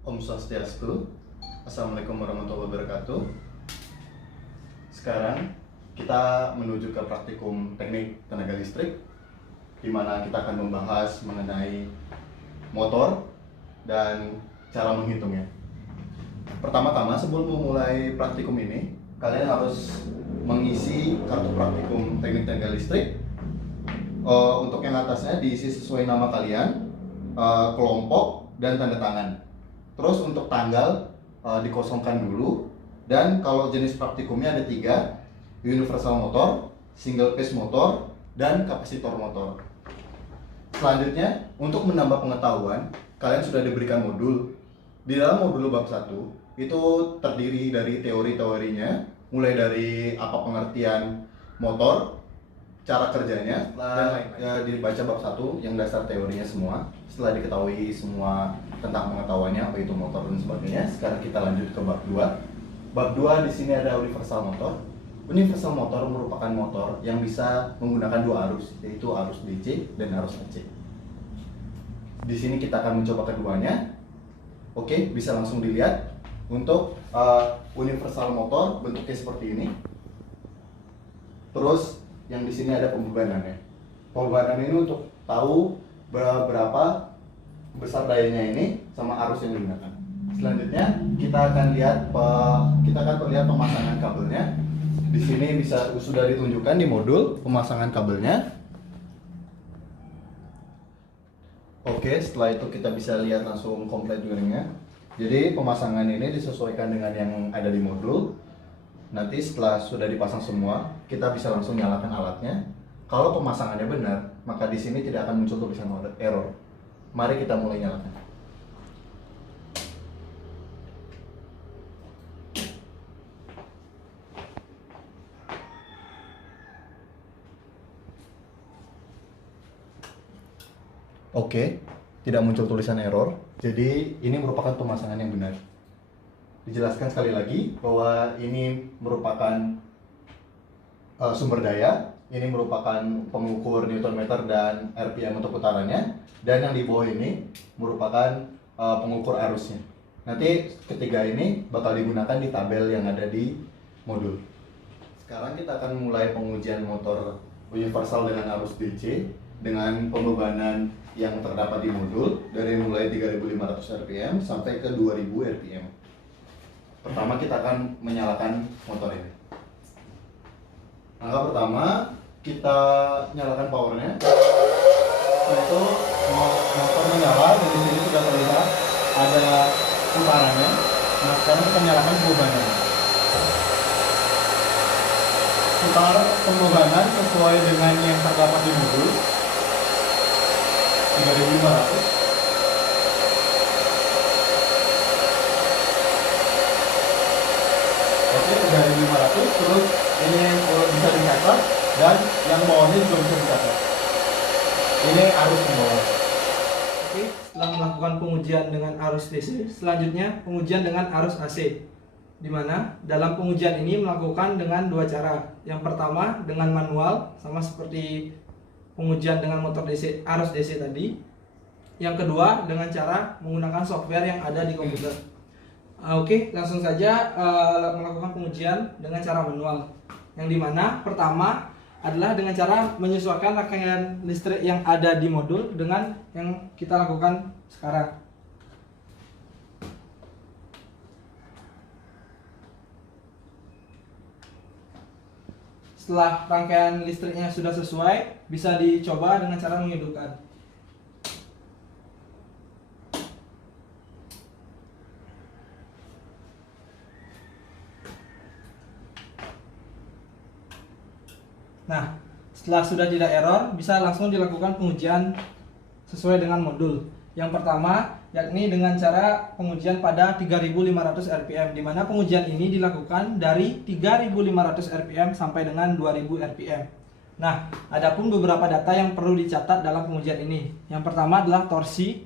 Om Swastiastu. Assalamualaikum warahmatullahi wabarakatuh. Sekarang kita menuju ke praktikum teknik tenaga listrik, di mana kita akan membahas mengenai motor dan cara menghitungnya. Pertama-tama, sebelum memulai praktikum ini, kalian harus mengisi kartu praktikum teknik tenaga listrik. Untuk yang atasnya diisi sesuai nama kalian, kelompok, dan tanda tangan. Terus untuk tanggal dikosongkan dulu. Dan kalau jenis praktikumnya ada 3: universal motor, single phase motor, dan kapasitor motor. Selanjutnya, untuk menambah pengetahuan, kalian sudah diberikan modul. Di dalam modul bab 1 itu terdiri dari teori-teorinya, mulai dari apa pengertian motor, cara kerjanya, dan dibaca bab 1 yang dasar teorinya semua. Setelah diketahui semua tentang pengetahuannya, apa itu motor dan sebagainya, sekarang kita lanjut ke bab 2. Bab 2 di sini ada universal motor. Universal motor merupakan motor yang bisa menggunakan 2 arus, yaitu arus DC dan arus AC. Di sini kita akan mencoba keduanya. Oke, bisa langsung dilihat. Untuk universal motor bentuknya seperti ini. Terus yang di sini ada pembebanannya. Pembebanan ini untuk tahu berapa besar dayanya ini sama arus yang digunakan. Selanjutnya kita akan lihat pemasangan kabelnya. Di sini sudah ditunjukkan di modul pemasangan kabelnya. Oke, setelah itu kita bisa lihat langsung komplit wiringnya. Jadi pemasangan ini disesuaikan dengan yang ada di modul. Nanti setelah sudah dipasang semua, kita bisa langsung nyalakan alatnya. Kalau pemasangannya benar, maka di sini tidak akan muncul tulisan error. Mari kita mulai nyalakan. Oke, tidak muncul tulisan error. Jadi ini merupakan pemasangan yang benar. Dijelaskan sekali lagi bahwa ini merupakan sumber daya, ini merupakan pengukur Newton meter dan RPM untuk putarannya, dan yang di bawah ini merupakan pengukur arusnya. Nanti ketiga ini bakal digunakan di tabel yang ada di modul. Sekarang kita akan mulai pengujian motor universal dengan arus DC dengan pembebanan yang terdapat di modul dari mulai 3.500 rpm sampai ke 2.000 rpm. Pertama kita akan menyalakan motor ini. Langkah pertama, kita nyalakan powernya. Setelah itu motor menyala dan di sini sudah terlihat ada putarannya. Nah, sekarang kita nyalakan pembebanan. Putar pembebanan sesuai dengan yang terdapat di modul 3.500. Oke, 3.500. Terus ini bisa dicatat dan yang bawahnya juga bisa dicatat. Ini arus ke bawah. Oke, setelah melakukan pengujian dengan arus DC, selanjutnya pengujian dengan arus AC. Di mana dalam pengujian ini melakukan dengan 2 cara. Yang pertama dengan manual, sama seperti pengujian dengan motor DC, arus DC tadi. Yang kedua dengan cara menggunakan software yang ada di komputer. Oke, langsung saja melakukan pengujian dengan cara manual. Yang dimana pertama adalah dengan cara menyesuaikan rangkaian listrik yang ada di modul dengan yang kita lakukan sekarang. Setelah rangkaian listriknya sudah sesuai, bisa dicoba dengan cara menghidupkan. Nah, setelah sudah tidak error, bisa langsung dilakukan pengujian sesuai dengan modul. Yang pertama, yakni dengan cara pengujian pada 3.500 rpm, di mana pengujian ini dilakukan dari 3.500 rpm sampai dengan 2.000 rpm. Nah, adapun beberapa data yang perlu dicatat dalam pengujian ini. Yang pertama adalah torsi,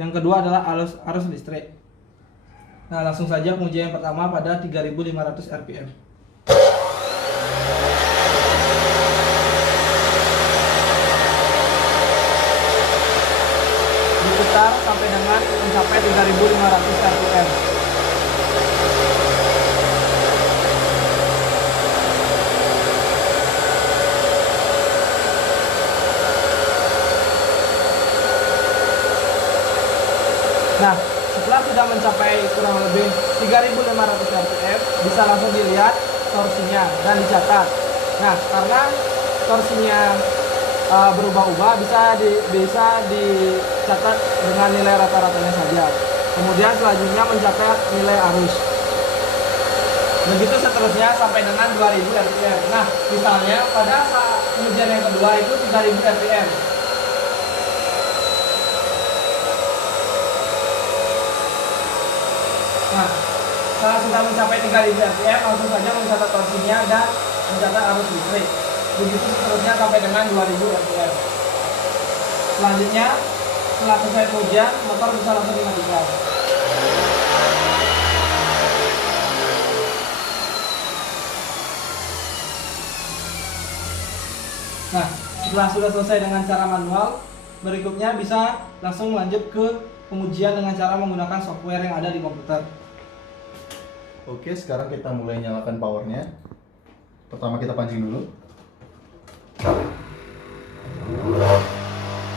yang kedua adalah arus listrik. Nah, langsung saja pengujian yang pertama pada 3.500 rpm. Diputar sampai dengan mencapai 3.500 rpm. Nah, setelah sudah mencapai kurang lebih 3.500 rpm, bisa langsung dilihat torsinya dan dicatat. Nah, karena torsinya berubah-ubah, bisa dicatat dengan nilai rata-ratanya saja. Kemudian selanjutnya mencatat nilai arus. Begitu seterusnya sampai dengan 2000 rpm. Nah, misalnya pada saat pengujian yang kedua itu 3000 rpm. Nah, setelah sudah mencapai 3000 rpm, langsung saja mencatat torsinya dan mencatat arus listrik. Begitu seterusnya sampai dengan 2000 rpm. Selanjutnya, setelah selesai pengujian, motor bisa langsung dimatikan. Nah, setelah sudah selesai dengan cara manual, berikutnya bisa langsung lanjut ke pengujian dengan cara menggunakan software yang ada di komputer. Oke, sekarang kita mulai nyalakan powernya. Pertama kita pancing dulu.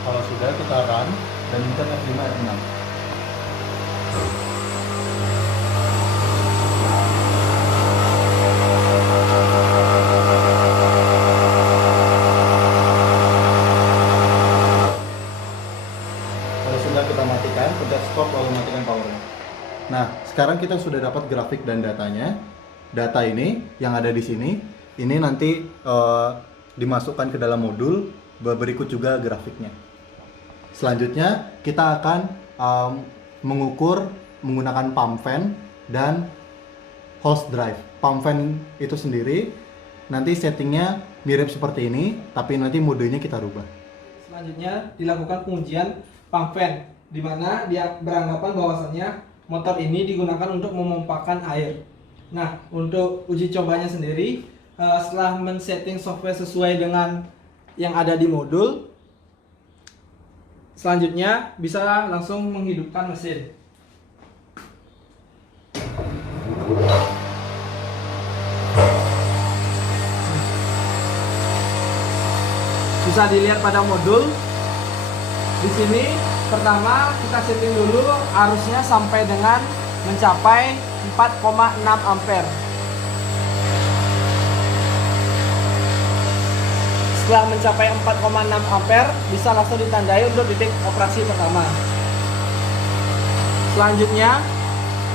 Kalau sudah, kita run dan enter F5 F6. Kalau sudah, kita matikan, pencet stop lalu matikan powernya. Nah, sekarang kita sudah dapat grafik dan datanya. Data ini yang ada di sini, ini nanti dimasukkan ke dalam modul, berikut juga grafiknya. Selanjutnya kita akan mengukur menggunakan pump fan dan hose drive. Pump fan itu sendiri nanti settingnya mirip seperti ini, tapi nanti modenya kita rubah. Selanjutnya dilakukan pengujian pump fan, di mana dia beranggapan bahwasannya motor ini digunakan untuk memompakan air. Nah, untuk uji cobanya sendiri, setelah men-setting software sesuai dengan yang ada di modul, selanjutnya bisa langsung menghidupkan mesin. Bisa dilihat pada modul. Di sini pertama kita setting dulu arusnya sampai dengan mencapai 4,6 ampere. Setelah mencapai 4,6 ampere, bisa langsung ditandai untuk titik operasi pertama. Selanjutnya,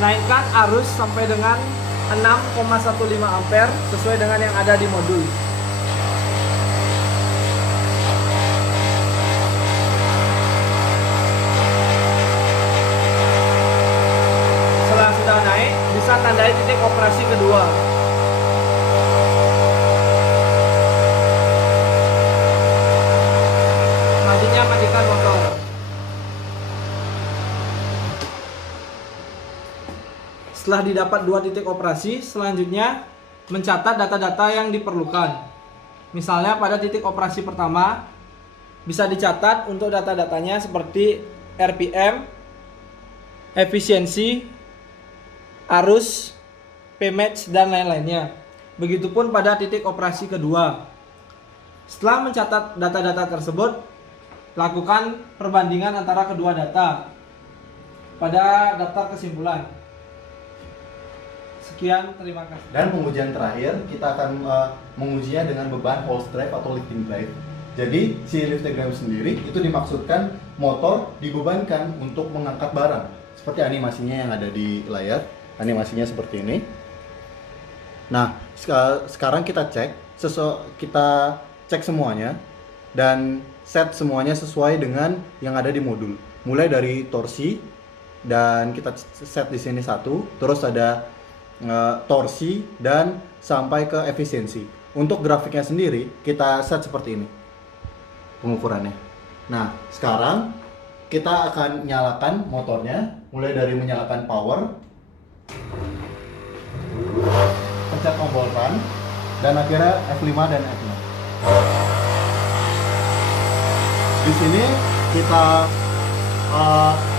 naikkan arus sampai dengan 6,15 ampere sesuai dengan yang ada di modul. Setelah sudah naik, bisa tandai titik operasi kedua. Selanjutnya matikan motor. Setelah didapat dua titik operasi, selanjutnya mencatat data-data yang diperlukan. Misalnya pada titik operasi pertama, bisa dicatat untuk data-datanya seperti RPM, efisiensi, arus, Pmax, dan lain-lainnya. Begitupun pada titik operasi kedua. Setelah mencatat data-data tersebut, lakukan perbandingan antara kedua data pada daftar kesimpulan. Sekian, terima kasih. Dan pengujian terakhir, kita akan mengujinya dengan beban hose drive atau lifting drive. Jadi, si lifting drive sendiri itu dimaksudkan motor dibebankan untuk mengangkat barang. Seperti animasinya yang ada di layar, animasinya seperti ini. Nah, sekarang kita cek semuanya dan set semuanya sesuai dengan yang ada di modul. Mulai dari torsi, dan kita set di sini 1, terus ada torsi dan sampai ke efisiensi. Untuk grafiknya sendiri kita set seperti ini pengukurannya. Nah, sekarang kita akan nyalakan motornya, mulai dari menyalakan power, pencet tombol run, dan akhirnya F5 dan F6. Di sini kita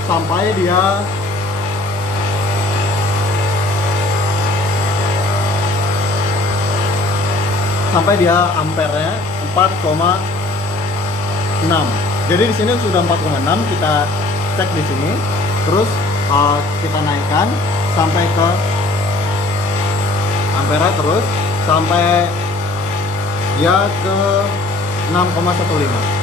sampai dia ampernya 4,6. Jadi di sini sudah 4,6, kita cek di sini. Terus kita naikkan sampai ke ampere, terus sampai dia ke 6,15.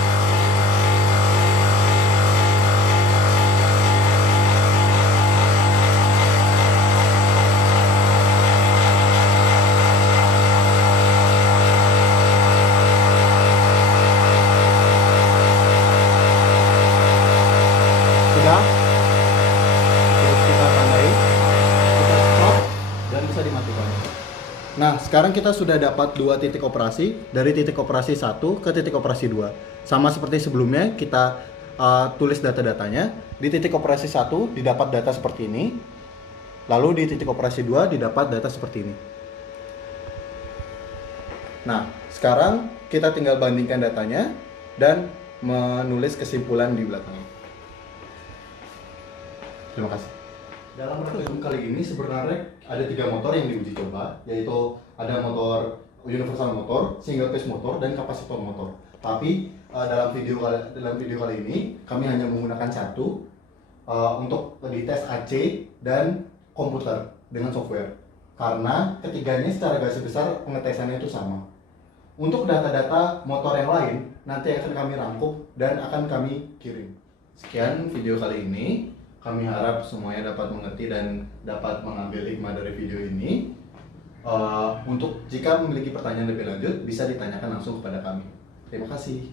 Sudah, terus kita tandai, kita stop, dan bisa dimatikan. Nah, sekarang kita sudah dapat dua titik operasi, dari titik operasi 1 ke titik operasi 2. Sama seperti sebelumnya, kita tulis data-datanya. Di titik operasi 1 didapat data seperti ini, lalu di titik operasi 2 didapat data seperti ini. Nah, sekarang kita tinggal bandingkan datanya dan menulis kesimpulan di belakangnya. Terima kasih. Dalam praktikum kali ini sebenarnya ada 3 motor yang diuji coba, yaitu ada motor universal motor, single phase motor, dan kapasitor motor. Tapi dalam video kali ini kami hanya menggunakan satu untuk dites AC dan komputer dengan software. Karena ketiganya secara garis besar pengetesannya itu sama. Untuk data-data motor yang lain nanti akan kami rangkum dan akan kami kirim. Sekian video kali ini. Kami harap semuanya dapat mengerti dan dapat mengambil hikmah dari video ini. Untuk jika memiliki pertanyaan lebih lanjut, bisa ditanyakan langsung kepada kami. Terima kasih.